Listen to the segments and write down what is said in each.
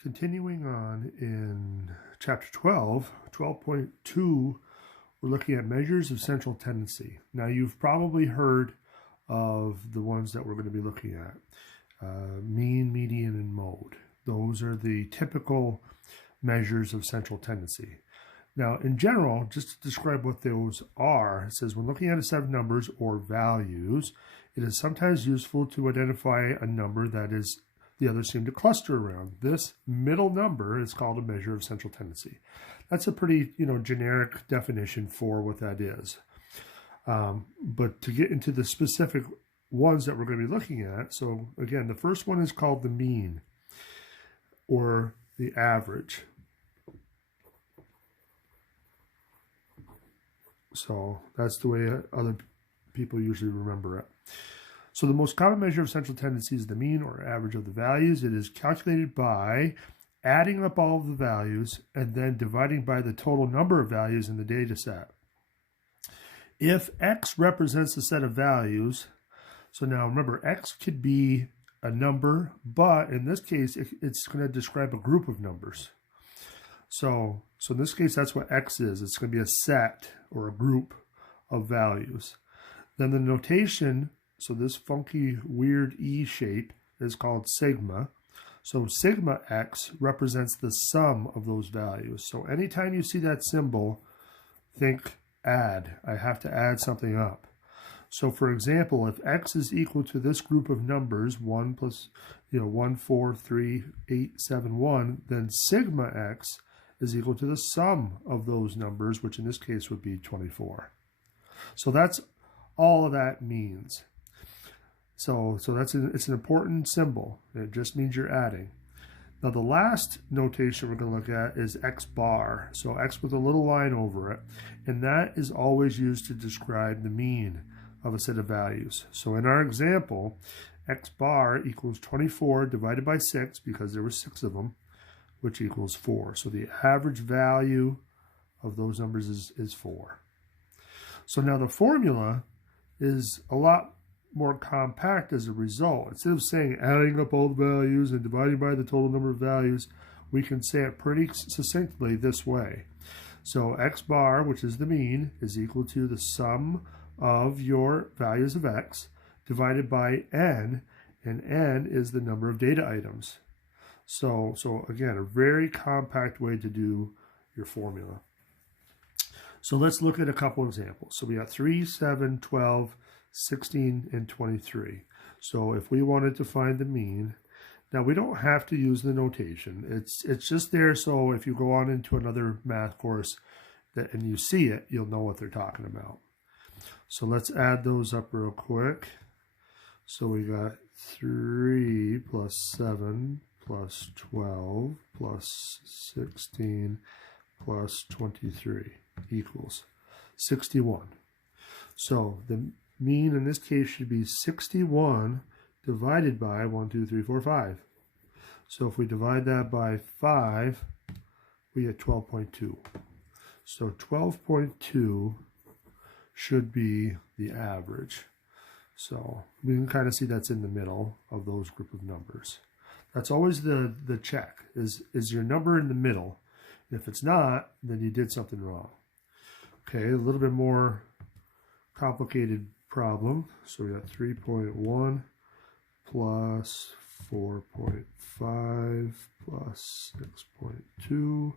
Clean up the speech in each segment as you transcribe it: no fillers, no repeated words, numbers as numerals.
Continuing on in chapter 12, 12.2, we're looking at measures of central tendency. Now, you've probably heard of the ones that we're going to be looking at. Mean, median, and mode. Those are the typical measures of central tendency. Now, in general, just to describe what those are, it says when looking at a set of numbers or values, it is sometimes useful to identify a number that is the others seem to cluster around. This middle number is called a measure of central tendency. That's a pretty, generic definition for what that is. But to get into the specific ones that we're going to be looking at, so again, the first one is called the mean or the average. So that's the way other people usually remember it. So the most common measure of central tendency is the mean or average of the values. It is calculated by adding up all of the values and then dividing by the total number of values in the data set. If X represents a set of values, so now remember, X could be a number, but in this case, it's going to describe a group of numbers. So in this case, that's what X is. It's going to be a set or a group of values. Then the notation, so this funky, weird E shape is called sigma. So sigma X represents the sum of those values. So anytime you see that symbol, think add. I have to add something up. So for example, if X is equal to this group of numbers, 1 plus, 1, 4, 3, 8, 7, 1, then sigma X is equal to the sum of those numbers, which in this case would be 24. So that's all of that means. So it's an important symbol. It just means you're adding. Now the last notation we're going to look at is X bar. So X with a little line over it. And that is always used to describe the mean of a set of values. So in our example, X bar equals 24 divided by 6, because there were 6 of them, which equals 4. So the average value of those numbers is 4. So now the formula is a lot more compact as a result. Instead of saying adding up all the values and dividing by the total number of values, we can say it pretty succinctly this way. So X bar, which is the mean, is equal to the sum of your values of X divided by N, and N is the number of data items. So again, a very compact way to do your formula. So let's look at a couple examples. So we got 3, 7, 12, 16, and 23. So if we wanted to find the mean, now we don't have to use the notation. It's just there so if you go on into another math course and you see it, you'll know what they're talking about. So let's add those up real quick. So we got 3 plus 7 plus 12 plus 16 plus 23 equals 61. So the mean in this case should be 61 divided by 1, 2, 3, 4, 5. So if we divide that by 5, we get 12.2. So 12.2 should be the average. So we can kind of see that's in the middle of those group of numbers. That's always the check, is your number in the middle? If it's not, then you did something wrong. Okay, a little bit more complicated problem. So we got 3.1 plus 4.5 plus 6.2,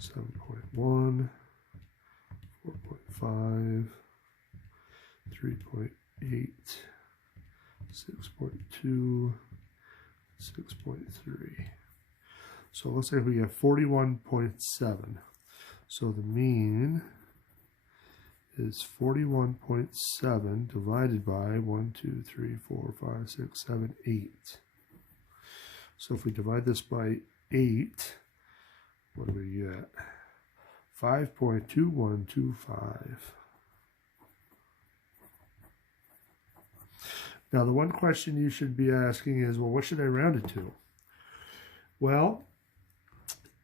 7.1, 4.5, 3.8, 6.2, 6.3. So let's say we get 41.7. So the mean is 41.7 divided by 1, 2, 3, 4, 5, 6, 7, 8. So if we divide this by 8, what do we get? 5.2125. Now the one question you should be asking is, well, what should I round it to? Well,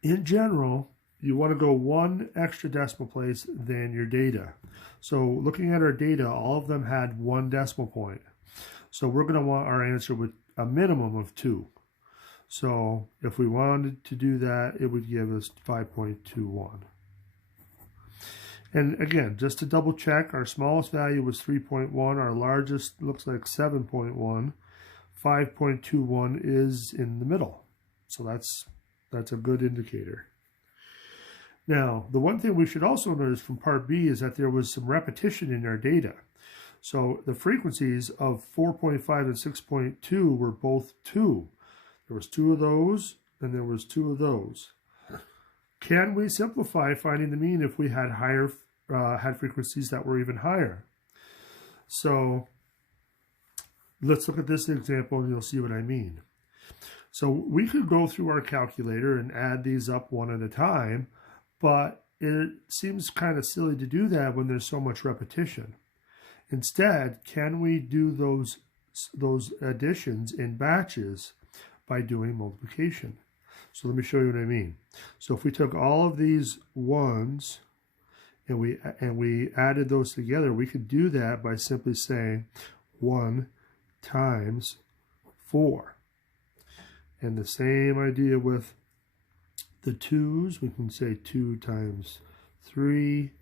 in general, you want to go one extra decimal place than your data. So looking at our data, all of them had 1 decimal point. So we're going to want our answer with a minimum of 2. So if we wanted to do that, it would give us 5.21. And again, just to double check, our smallest value was 3.1. Our largest looks like 7.1. 5.21 is in the middle. So that's a good indicator. Now, the one thing we should also notice from part B is that there was some repetition in our data. So the frequencies of 4.5 and 6.2 were both 2. There was 2 of those, and there was 2 of those. Can we simplify finding the mean if we had had frequencies that were even higher? So let's look at this example and you'll see what I mean. So we could go through our calculator and add these up one at a time, but it seems kind of silly to do that when there's so much repetition. Instead, can we do those additions in batches by doing multiplication? So let me show you what I mean. So if we took all of these ones and we added those together, we could do that by simply saying 1 times 4. And the same idea with the 2's, we can say 2 times 3,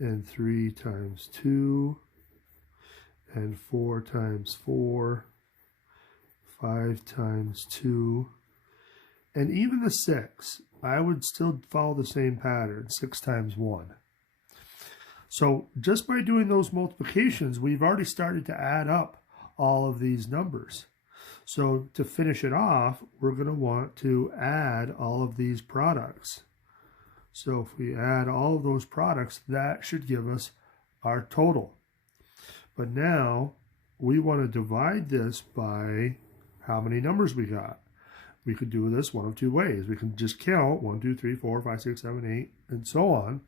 and 3 times 2, and 4 times 4, 5 times 2, and even the 6, I would still follow the same pattern, 6 times 1. So just by doing those multiplications, we've already started to add up all of these numbers. So to finish it off, we're going to want to add all of these products. So if we add all of those products, that should give us our total. But now we want to divide this by how many numbers we got. We could do this one of 2 ways. We can just count 1, 2, 3, 4, 5, 6, 7, 8, and so on.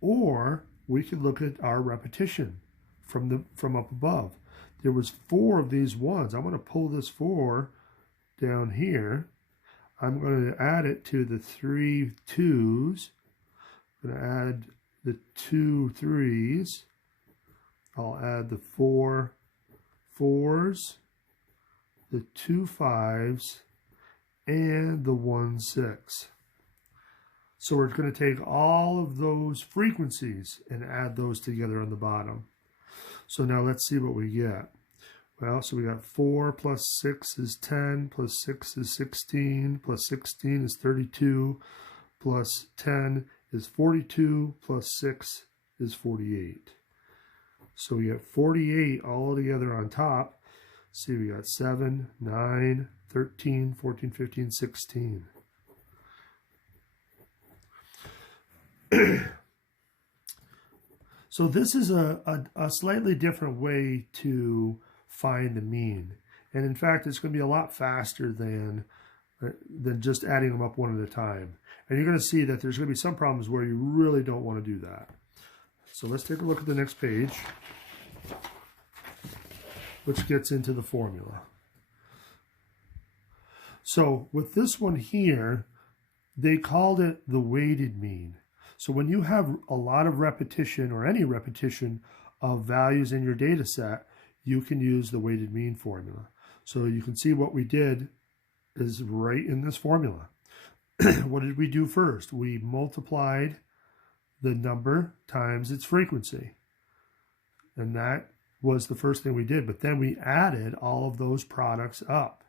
Or we could look at our repetition from up above. There was 4 of these ones. I'm going to pull this 4 down here. I'm going to add it to the 3 2's. I'm going to add the 2 3's. I'll add the 4 4's, the 2 5's, and the 1 6. So we're going to take all of those frequencies and add those together on the bottom. So now let's see what we get. Well, so we got 4 plus 6 is 10, plus 6 is 16, plus 16 is 32, plus 10 is 42, plus 6 is 48. So we got 48 all together on top. See, we got 7, 9, 13, 14, 15, 16. So this is a slightly different way to find the mean. And in fact, it's going to be a lot faster than just adding them up one at a time. And you're going to see that there's going to be some problems where you really don't want to do that. So let's take a look at the next page, which gets into the formula. So with this one here, they called it the weighted mean. So when you have a lot of repetition or any repetition of values in your data set, you can use the weighted mean formula. So you can see what we did is right in this formula. What did we do first? We multiplied the number times its frequency. And that was the first thing we did. But then we added all of those products up.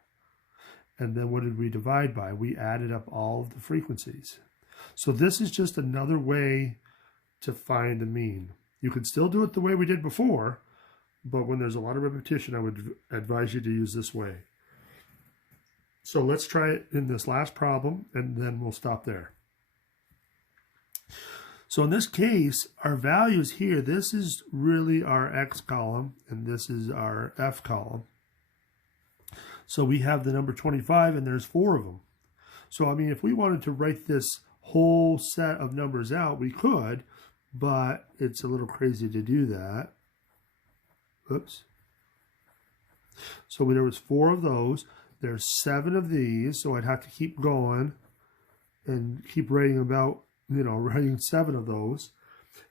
And then what did we divide by? We added up all of the frequencies. So this is just another way to find the mean. You can still do it the way we did before, but when there's a lot of repetition, I would advise you to use this way. So let's try it in this last problem, and then we'll stop there. So in this case, our values here, this is really our X column, and this is our F column. So we have the number 25, and there's 4 of them. So, I mean, if we wanted to write this whole set of numbers out, we could, but it's a little crazy to do that. Oops. So there was 4 of those. There's 7 of these, so I'd have to keep going and keep writing about, writing 7 of those.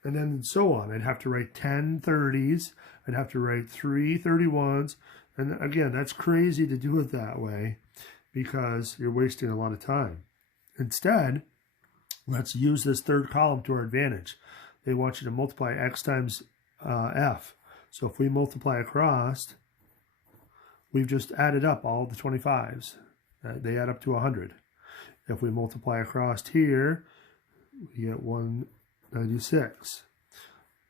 And then so on. I'd have to write 10 30s. I'd have to write 3 31s. And again, that's crazy to do it that way. because you're wasting a lot of time. Instead, let's use this third column to our advantage. They want you to multiply x times f. So if we multiply across, we've just added up all the 25s. They add up to 100. If we multiply across here, we get 196.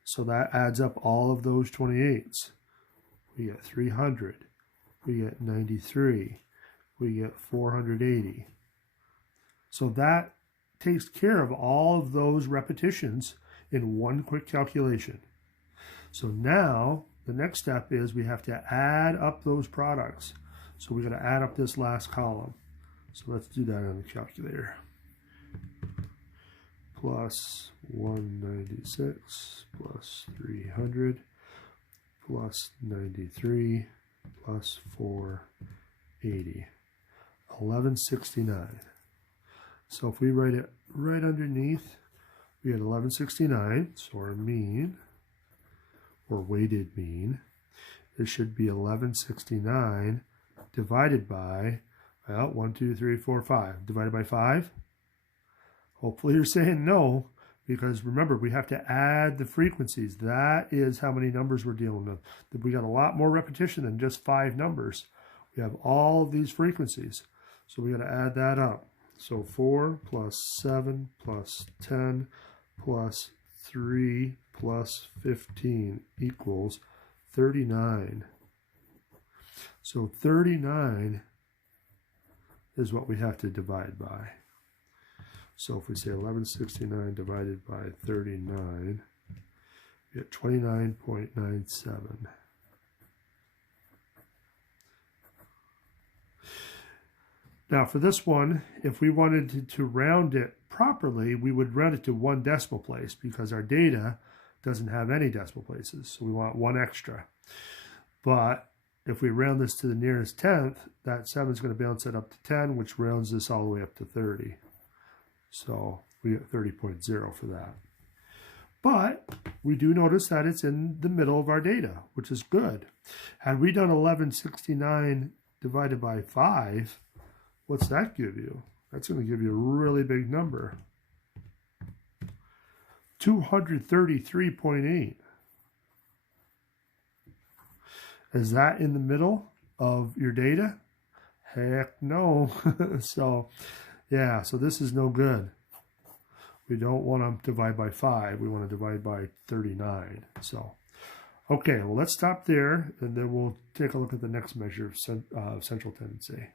So that adds up all of those 28s. We get 300. We get 93. We get 480. So that takes care of all of those repetitions in one quick calculation. So now the next step is we have to add up those products. So we're going to add up this last column. So let's do that on the calculator. Plus 196 plus 300 plus 93 plus 480. 1169. So if we write it right underneath, we had 1169, so our mean, or weighted mean, it should be 1169 divided by, well, 1, 2, 3, 4, 5. Divided by 5? Hopefully you're saying no, because remember, we have to add the frequencies. That is how many numbers we're dealing with. We got a lot more repetition than just 5 numbers. We have all of these frequencies. So we got to add that up. So 4 plus 7 plus 10 plus 3 plus 15 equals 39. So 39 is what we have to divide by. So if we say 1169 divided by 39, we get 29.97. Now for this one, if we wanted to round it properly, we would round it to 1 decimal place because our data doesn't have any decimal places. So we want 1 extra. But if we round this to the nearest tenth, that 7 is going to bounce it up to 10, which rounds this all the way up to 30. So we get 30.0 for that. But we do notice that it's in the middle of our data, which is good. Had we done 1169 divided by 5, what's that give you? That's going to give you a really big number. 233.8. Is that in the middle of your data? Heck no. So, yeah, so this is no good. We don't want to divide by 5. We want to divide by 39. So, okay, well, let's stop there, and then we'll take a look at the next measure of central tendency.